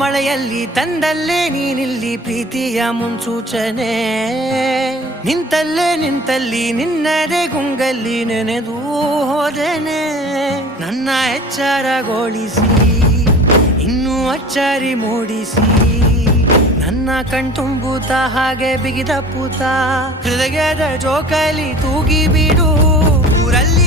ಮಳೆಯಲ್ಲಿ ತಂದಲ್ಲೇ ನೀನಿಲ್ಲಿ ಪ್ರೀತಿಯ ಮುನ್ಸೂಚನೆ ನಿಂತಲ್ಲಿ ನಿನ್ನದೇ ಗುಂಗಲ್ಲಿ ನೆನೆದು ಹೋದೆನೆ ನನ್ನ ಎಚ್ಚರಗೊಳಿಸಿ ಇನ್ನೂ ಅಚ್ಚರಿ ಮೂಡಿಸಿ ನನ್ನ ಕಣ್ತುಂಬುತ್ತ ಹಾಗೆ ಬಿಗಿದ ಪೂತ ಹೃದಯದ ಜೋಕಾಲಿ ತೂಗಿ ಬಿಡು ಊರಲ್ಲಿ